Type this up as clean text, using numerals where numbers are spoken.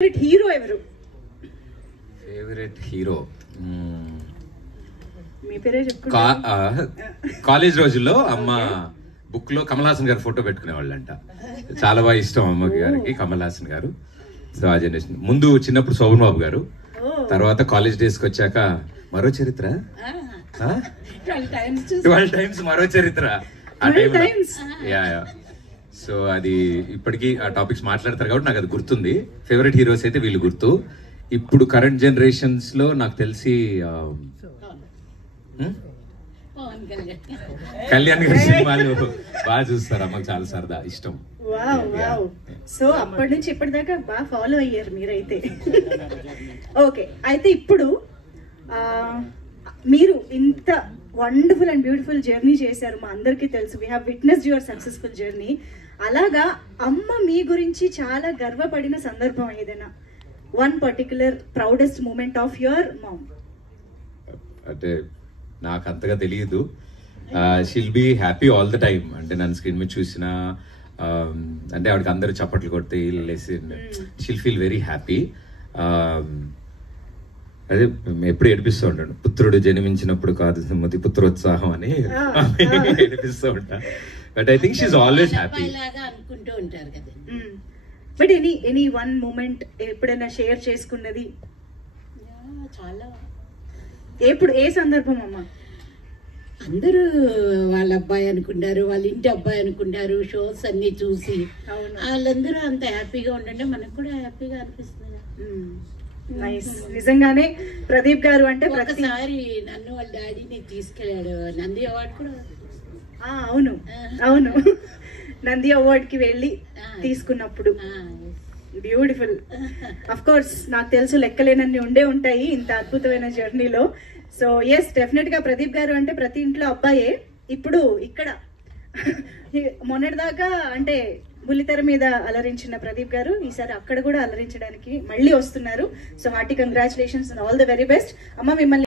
Favourite hero ఎవరు? Favourite hero మీ పేరే చెప్పుకో. కాలేజ్ రోజుల్లో అమ్మ బుక్ లో కమల్ హాసన్ గారు ఫోటో పెట్టుకునేవాళ్ళంట. చాలా బాగా ఇష్టం అమ్మ గారికి కమల్ హాసన్ గారు. సో ఆ జనరేషన్ ముందు చిన్నప్పుడు శోభన్ బాబు గారు, తర్వాత కాలేజ్ డేస్ కి వచ్చాక మరో చరిత్ర 12 times మరో చరిత్ర ఆ టైం. సో అది ఇప్పటికీ ఆ టాపిక్స్ మాట్లాడతారు కాబట్టి నాకు అది గుర్తుంది. ఫేవరెట్ హీరోస్ అయితే వీళ్ళు గుర్తు. ఇప్పుడు కరెంట్ జనరేషన్స్ లో నాకు తెలిసి కళ్యాణ్ గారి సినిమాలు బాగా చూస్తారు. అమ్మకి చాలా సరదా ఇష్టం. సో అప్పటి నుంచి ఇప్పటిదాకా బాగా ఫాలో అయ్యారు మీరైతే. ఓకే, అయితే ఇప్పుడు మీరు ఇంత వండర్ఫుల్ అండ్ బ్యూటిఫుల్ జర్నీ చేశారు, మా అందరికీ తెలుసు. We have witnessed your successful journey. అలాగా అమ్మ మీ గురించి చాలా గర్వపడిన సందర్భం ఏదైనా, one particular proudest moment of your mom? అంటే నాకు అంతగా తెలియదు. She'll be happy all the time. అంటే నన్ను స్క్రీన్ మీద చూసినా అంటే ఆవిడకి అందరూ చప్పట్లు కొడితే షీల్ ఫీల్ వెరీ హ్యాపీ. అదే ఎప్పుడు ఏడిపిస్తూ ఉంటాను, పుత్రుడు జన్మించినప్పుడు కాదు సుమతి పుత్రోత్సాహం అని ఏడిపిస్తూ ఉంటా. But I think she's always happy. But any one moment ఎప్పుడైనా షేర్ చేసుకున్నది? చాలా. ఎప్పుడు, ఏ సందర్భం అమ్మా? అందరూ వాళ్ళ అబ్బాయి అనుకుంటారు, వాళ్ళ ఇంటి అబ్బాయి అనుకుంటారు. షోస్ అన్ని చూసి వాళ్ళందరూ అంత హ్యాపీగా ఉంటుంటే మనకు కూడా హ్యాపీగా అనిపిస్తుంది. నైస్. నిజంగానే ప్రదీప్ గారు అంటే ఒకసారి నన్ను వాళ్ళ డాడీని తీసుకెళ్ళాడు నంది అవార్డు కూడా. అవును అవును, నంది అవార్డ్ కి వెళ్ళి తీసుకున్నప్పుడు. బ్యూటిఫుల్. అఫ్ కోర్స్ నాకు తెలుసు లెక్కలేనన్ని ఉండే ఉంటాయి ఇంత అద్భుతమైన జర్నీలో. సో ఎస్, డెఫినెట్ గా ప్రదీప్ గారు అంటే ప్రతి ఇంట్లో అబ్బాయే. ఇప్పుడు ఇక్కడ మొన్నటిదాకా అంటే బుల్లితెర మీద అలరించిన ప్రదీప్ గారు ఈసారి అక్కడ కూడా అలరించడానికి మళ్ళీ వస్తున్నారు. So hearty congratulations and all the very best. అమ్మ మిమ్మల్ని